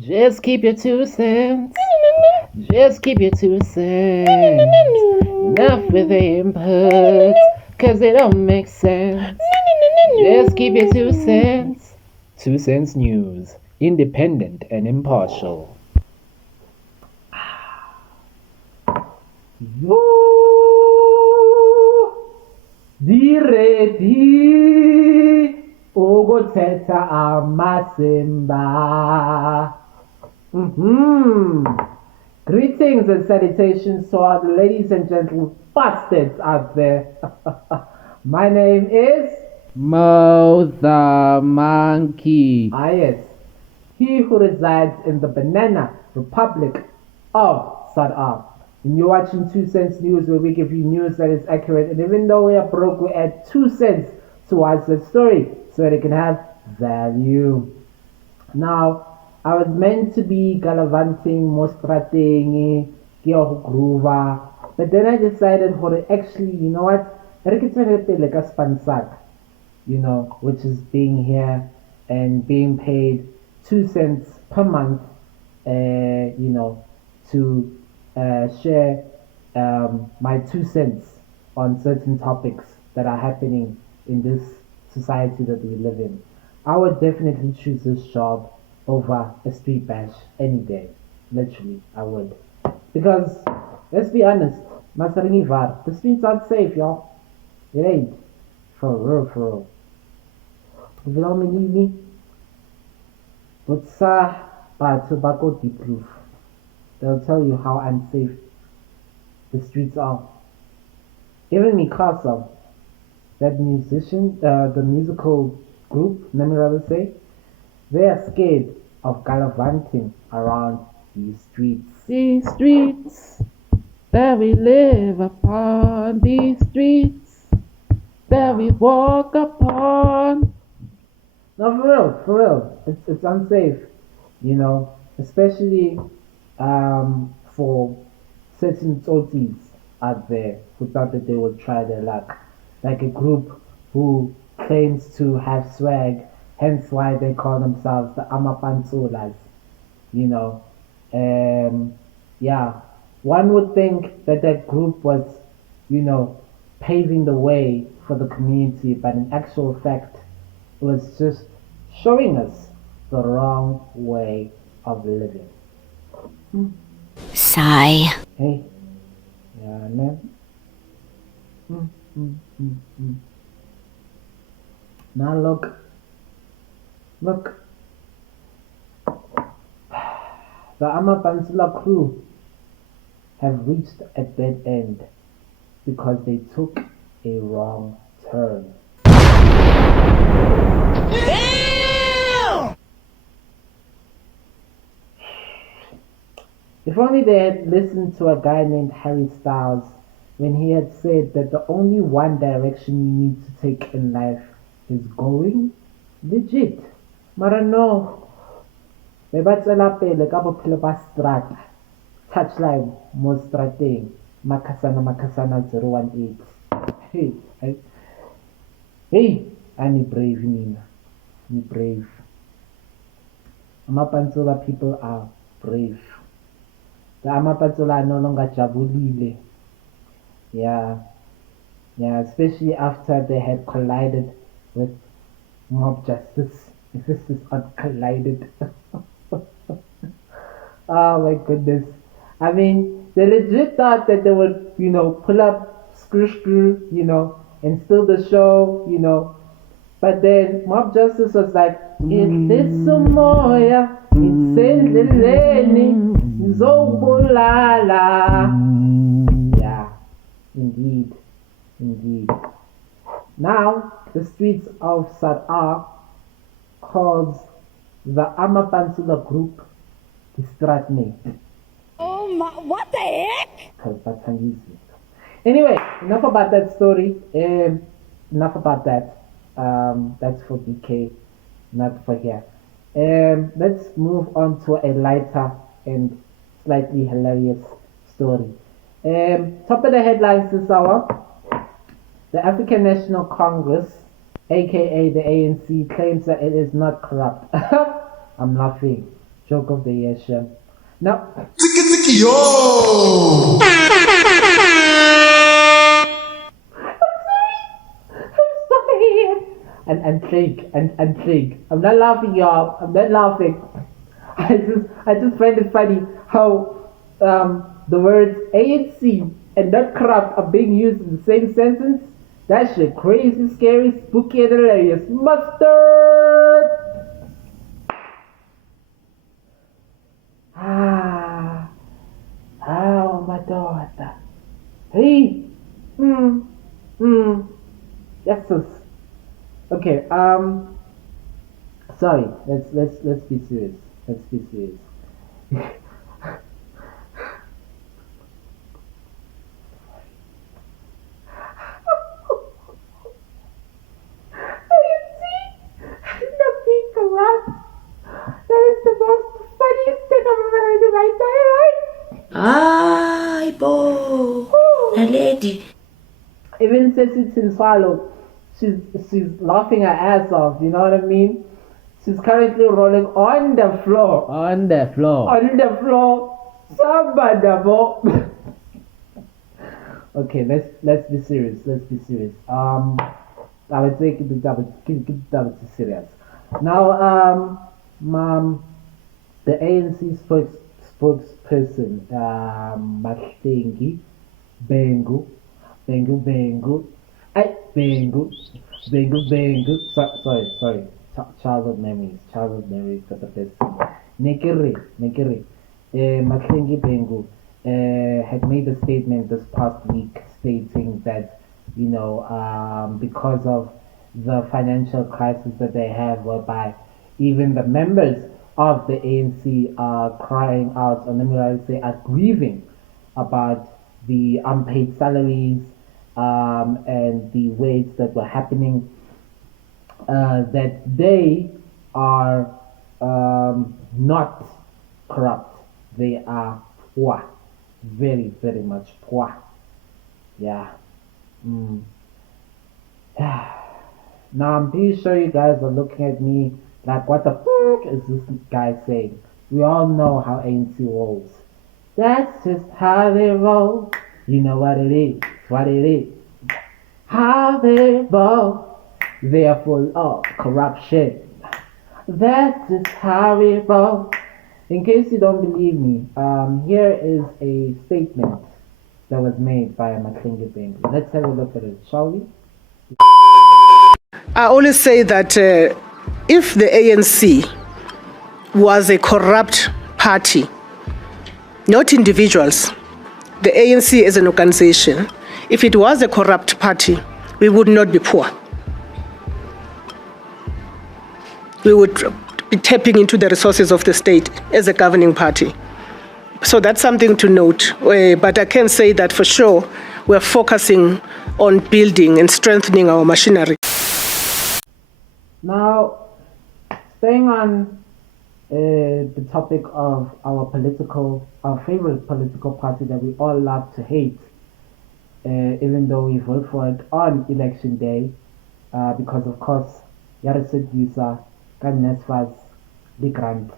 Just keep your 2 cents. Just keep your 2 cents. Enough with the inputs, cause they don't make sense. Just keep your 2 cents. 2 cents News. Independent and impartial. Yo! Direti ukuthetha amasimba. Greetings and salutations to all the ladies and gentlemen bastards out there. My name is Mo the Monkey. Ah yes, he who resides in the Banana Republic of South Africa. And you're watching 2 Cents News, where we give you news that is accurate. And even though we are broke, we add 2 cents towards the story so that it can have value. Now, I was meant to be gallivanting, mostrating, groover, but then I decided actually, you know what? Like a spansak, which is being here and being paid 2 cents per month, to share my 2 cents on certain topics that are happening in this society that we live in. I would definitely choose this job over a street bash any day. Literally, I would. Because, let's be honest, the streets aren't safe, y'all. It ain't. For real, for real. If you don't believe me, but go Diepkloof. They'll tell you how unsafe the streets are. Even Mikasa, that musician, the musical group, let me rather say, they are scared of gallivanting around these streets. These streets that we live upon, these streets that we walk upon. No, for real, it's unsafe, especially for certain tsotis out there who thought that they would try their luck. Like a group who claims to have swag, hence why they call themselves the Amapantsulas. Yeah, one would think that that group was, paving the way for the community, but in actual fact, it was just showing us the wrong way of living. Sigh. Hey, yeah, man. Now look, the Amapansula crew have reached a dead end because they took a wrong turn. If only they had listened to a guy named Harry Styles when he had said that the only one direction you need to take in life is going legit. Mara no, bebatswela pele ka bophelo ba strata, touchline mo strateng, makasana 018. Hey, I'm brave nina, I'm brave. Amapantsula people are brave. The Amapantsula no longer jabulile. Yeah, especially after they had collided with mob justice. This is collided. Oh my goodness. I mean, they legit thought that they would, pull up screw, and steal the show, But then mob justice was like, if this moya, it's endleni, zobulala. Yeah, indeed. Now, the streets of South Africa calls the Amapansula group the Stratne. Oh my, what the heck? Anyway, enough about that story. Enough about that. That's for DK, not for here. Let's move on to a lighter and slightly hilarious story. Top of the headlines this hour. The African National Congress, aka the ANC, claims that it is not corrupt. I'm laughing. Joke of the year, sure. Now, Yo! and fake and fake. I'm not laughing, y'all. I'm not laughing. I just find it funny how the words ANC and not corrupt are being used in the same sentence. That shit crazy, scary, spooky, and hilarious. Mustard. Oh my daughter. Hey. Yes, sis. Okay. Sorry. Let's be serious. Let's be serious. That is the most funniest thing I've ever heard in my entire life. Ay, bo. Na lady. Even Ceci Tinswalo, she's laughing her ass off. You know what I mean? She's currently rolling on the floor. On the floor. On the floor. Somebody more. Okay, let's be serious. Let's be serious. I would say keep it double serious. Now, the ANC spokesperson, Mahlengi Bengu, sorry, childhood memories got the best. Nekere, Mahlengi Bengu had made a statement this past week stating that, because of the financial crisis that they have, whereby even the members of the ANC are crying out, or let me say, are grieving about the unpaid salaries and the ways that were happening, that they are not corrupt. They are poor, very, very much poor. Yeah. Now I'm pretty sure you guys are looking at me like, what the fuck is this guy saying? We all know how ANC rolls. That's just how they roll. You know what it is, what it is. How they roll. They are full of corruption. That's just how we roll. In case you don't believe me, here is a statement that was made by Mahlengi Bengu. Let's have a look at it, shall we? I always say that if the ANC was a corrupt party, not individuals, the ANC as an organization, if it was a corrupt party, we would not be poor. We would be tapping into the resources of the state as a governing party. So that's something to note. But I can say that for sure, we're focusing on building and strengthening our machinery. Now, staying on the topic of our favorite political party that we all love to hate, even though we vote for it on election day, because of course, Yarasedusa, Kanesfas, Ligrant.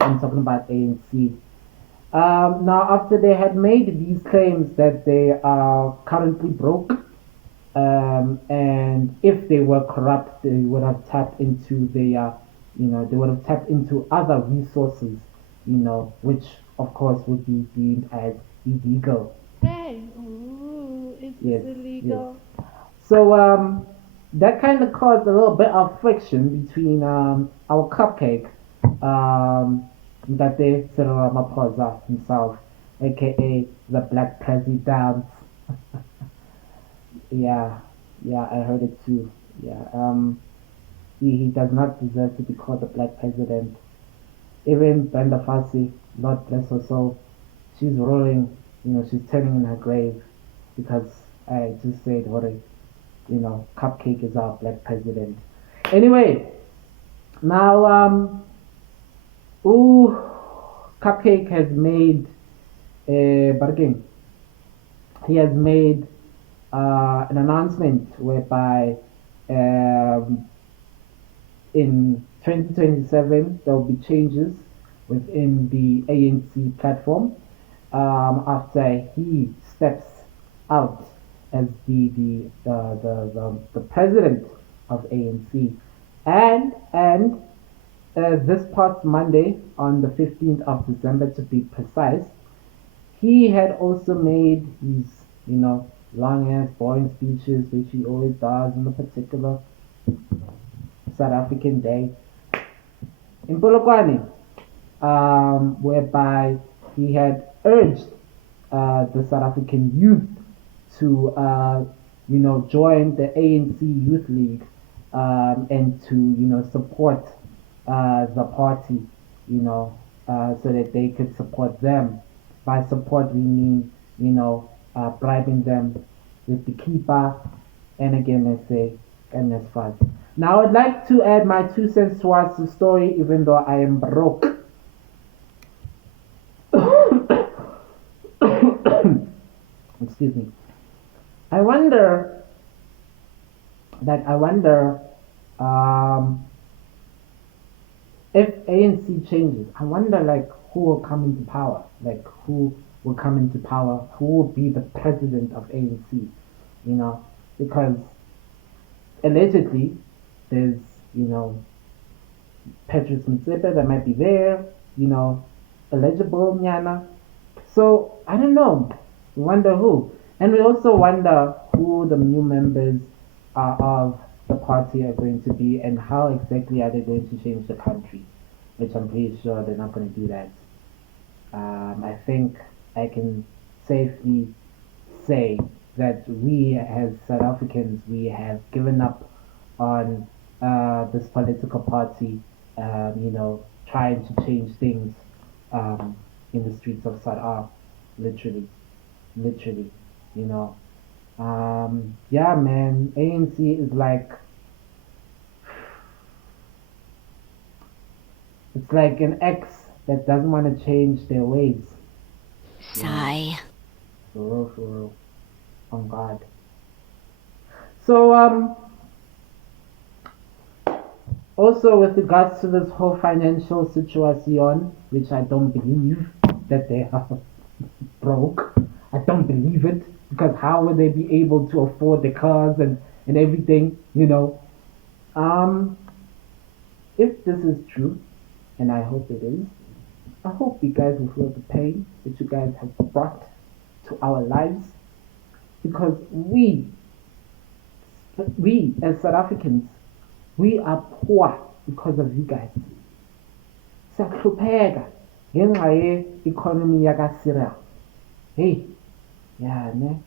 I'm talking about ANC. Now, after they had made these claims that they are currently broke, and if they were corrupt, they would have tapped into their, they would have tapped into other resources, which of course would be deemed as illegal. Hey, ooh, it's illegal. Yes. So that kind of caused a little bit of friction between our cupcake, Ndate Cyril Ramaphosa himself, aka the Black President. Yeah, I heard it too. Yeah, he does not deserve to be called the Black President. Even Brenda Fassie, Lord bless her soul, she's rolling, she's turning in her grave because I just said what a, Cupcake is our Black President. Anyway, now, Cupcake has made a bargain. He has made an announcement whereby in 2027 there will be changes within the ANC platform after he steps out as the president of ANC, and this past Monday, on the 15th of December to be precise, he had also made his long ass boring speeches, which he always does on a particular South African day in Polokwane, whereby he had urged the South African youth to join the ANC Youth League and to support the party, so that they could support them. By support, we mean bribing them with the keeper and again, let's say, and that's fun. Now, I'd like to add my 2 cents towards the story, even though I am broke. Excuse me. I wonder if ANC changes. I wonder who will come into power. Who will come into power? Who will be the president of ANC? Because allegedly there's Petrus Motsepe that might be there. Eligible nyana. So I don't know. We wonder who. And we also wonder who the new members of the party are going to be and how exactly are they going to change the country, which I'm pretty sure they're not going to do that. I think I can safely say that we as South Africans, we have given up on this political party, trying to change things in the streets of South Africa, literally. Yeah, man, ANC is it's like an ex that doesn't want to change their ways. Sigh. For real. On God. So, also with regards to this whole financial situation, which I don't believe that they are broke. I don't believe it, because how would they be able to afford the cars and everything, If this is true, and I hope it is, I hope you guys will feel the pain that you guys have brought to our lives, because we as South Africans, we are poor because of you guys. Siyahlupheka ngenxa ye-economy yaka-Cyril. Hey, yeah, man.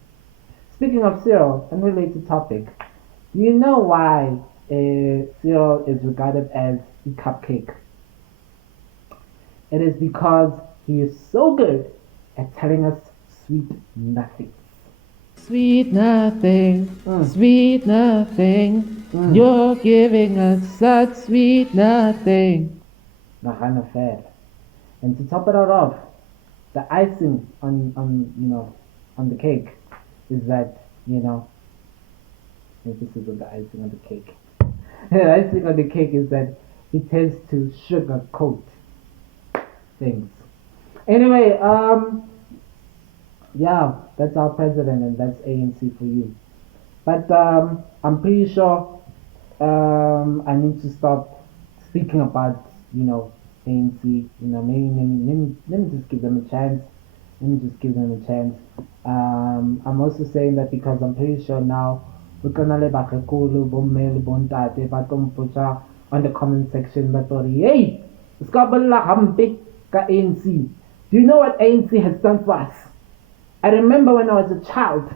Speaking of Cyril, unrelated topic. Do you know why Cyril is regarded as the cupcake? It is because he is so good at telling us sweet nothing. Sweet nothing, sweet nothing. You're giving us such sweet nothing. Nahana fair. And to top it all off, the icing on the cake is that, this isn't the icing on the cake. The icing on the cake is that he tends to sugarcoat things. Anyway, yeah, that's our president and that's ANC for you. But I'm pretty sure I need to stop speaking about, ANC. Let me just give them a chance. I'm also saying that because I'm pretty sure now we're gonna let bakekulu bommeli bontate batompucha on the comment section but hey, skaballa hampe ka ANC. Do you know what ANC has done for us? I remember when I was a child,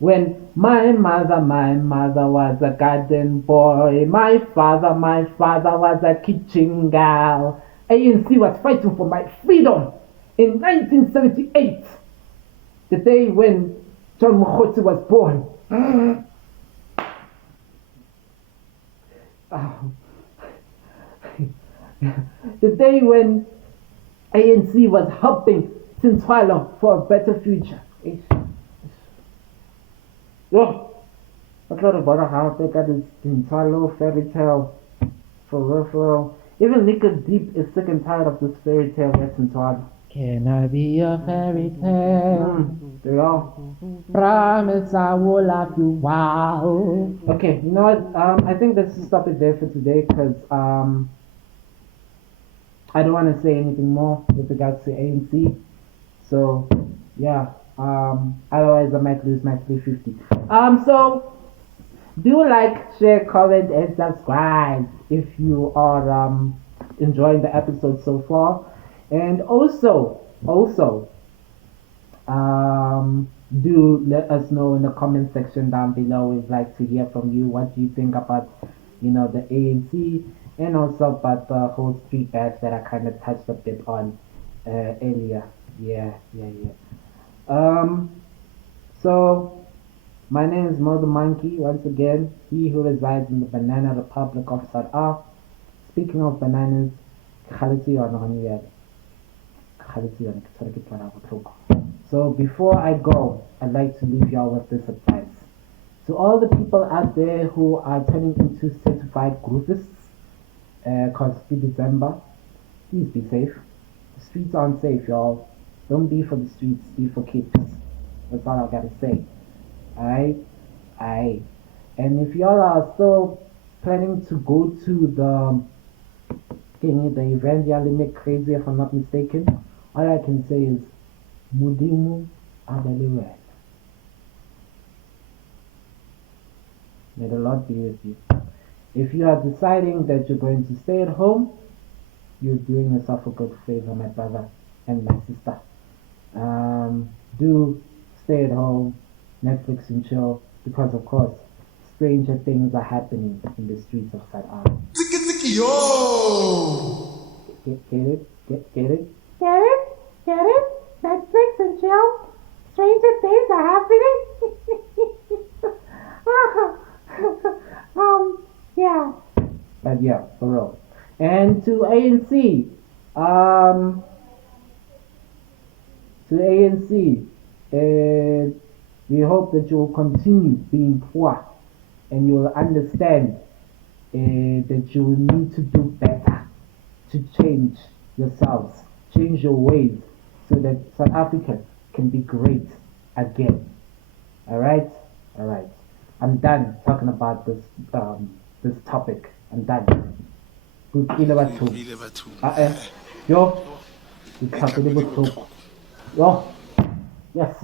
when my mother was a garden boy, my father was a kitchen girl. ANC was fighting for my freedom in 1978, the day when John Mokgotsi was born. The day when ANC was helping Tintwalo for a better future. Yo, I thought about how they got this Tintwalo fairy tale for real. Even Liquor Deep is sick and tired of this fairy tale Western Todd. Can I be a fairy tale? There you go. Promise I will love you. Wow. Okay, you know what? I think let's just stop it there for today because I don't want to say anything more with regards to ANC. So yeah. Otherwise I might lose my 350. So do like, share, comment, and subscribe if you are enjoying the episode so far. And also, do let us know in the comment section down below. We'd like to hear from you. What do you think about, the ANC, and also about the whole street bash that I kind of touched a bit on earlier. Yeah. So my name is Mo the Monkey, once again, he who resides in the Banana Republic of South Africa. Speaking of bananas, so before I go, I'd like to leave y'all with this advice. To all the people out there who are turning into certified groupists, cause it's December, please be safe. The streets aren't safe, y'all. Don't be for the streets, be for keeps. That's all I gotta say. Aye. And if y'all are still planning to go to the event, y'all make crazy if I'm not mistaken, all I can say is Mudimu Abeliwe. May the Lord be with you. If you are deciding that you're going to stay at home, you're doing yourself a good favor, my brother and my sister. Do stay at home, Netflix and chill, because of course stranger things are happening in the streets of South Africa. Get it? Get it? Netflix and chill. Stranger things are happening. Yeah. But yeah, for real. And to ANC, we hope that you will continue being poor and you will understand that you will need to do better to change yourselves, change your ways so that South Africa can be great again. Alright? I'm done talking about this topic. I'm done. Yo, yes.